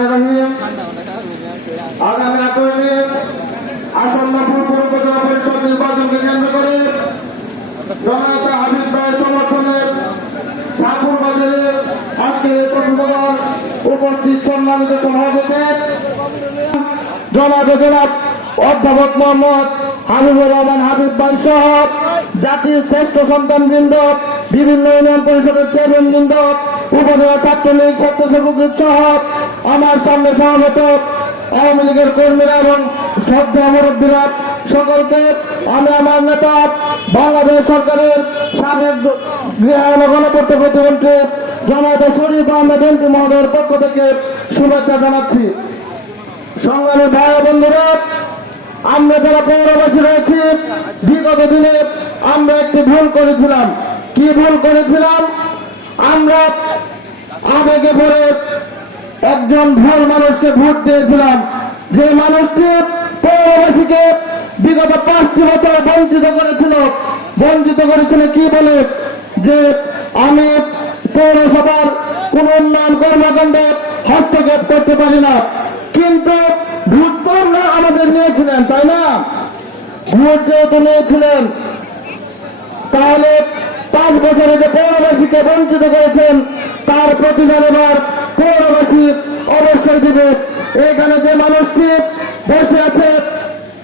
আগামী আসন্ন পূর্ব নির্বাচনকে কেন্দ্র জননেতা হাবিব ভাইয়ের সমর্থনে শাহপুর বাজারে আজকে প্রথমবার উপস্থিত সম্মানিত সভাপতি, জনাব জনাব অধ্যাপক মোহাম্মদ হাবিবুর রহমান হাবিব ভাই সহ জাতির শ্রেষ্ঠ সন্তান বৃন্দ বিভিন্ন ইউনিয়ন পরিষদের চেয়ারম্যান বৃন্দ, উপজেলা ছাত্রলীগ স্বেচ্ছাসেবক লীগ সহ আমার সামনে সমাবেত আওয়ামী লীগের কর্মীরা এবং শ্রদ্ধা মুরব্বীরা সকলকে আমি আমার নেতা, বাংলাদেশ সরকারের সাবেক গণপূর্ত প্রতিমন্ত্রী জনায়ত শরীফ আহমেদ এমপি মহোদয়ের পক্ষ থেকে শুভেচ্ছা জানাচ্ছি। সংগ্রামী ভাই বন্ধুরা, আমরা যারা পৌরবাসী রয়েছি, বিগত দিনে আমরা একটি ভুল করেছিলাম। কি ভুল করেছিলাম? আমরা আবেগে পড়ে একজন ভুল মানুষকে ভোট দিয়েছিলাম। যে মানুষটি পৌরবাসীকে বিগত পাঁচটি বছর বঞ্চিত করেছিল। বঞ্চিত করেছিল কি বলে? যে আমি পৌরসভার কোন উন্নয়ন কর্মকাণ্ডে হস্তক্ষেপ করতে পারি না। কিন্তু আমাদের নিয়েছিলেন, তাই না? ভোট যেহেতু নিয়েছিলেন, তাহলে পাঁচ বছরে যে পৌরবাসীকে বঞ্চিত করেছেন, তার প্রতিদান এবার পৌরবাসী অবশ্যই দিবে। এখানে যে মানুষটি বসে আছে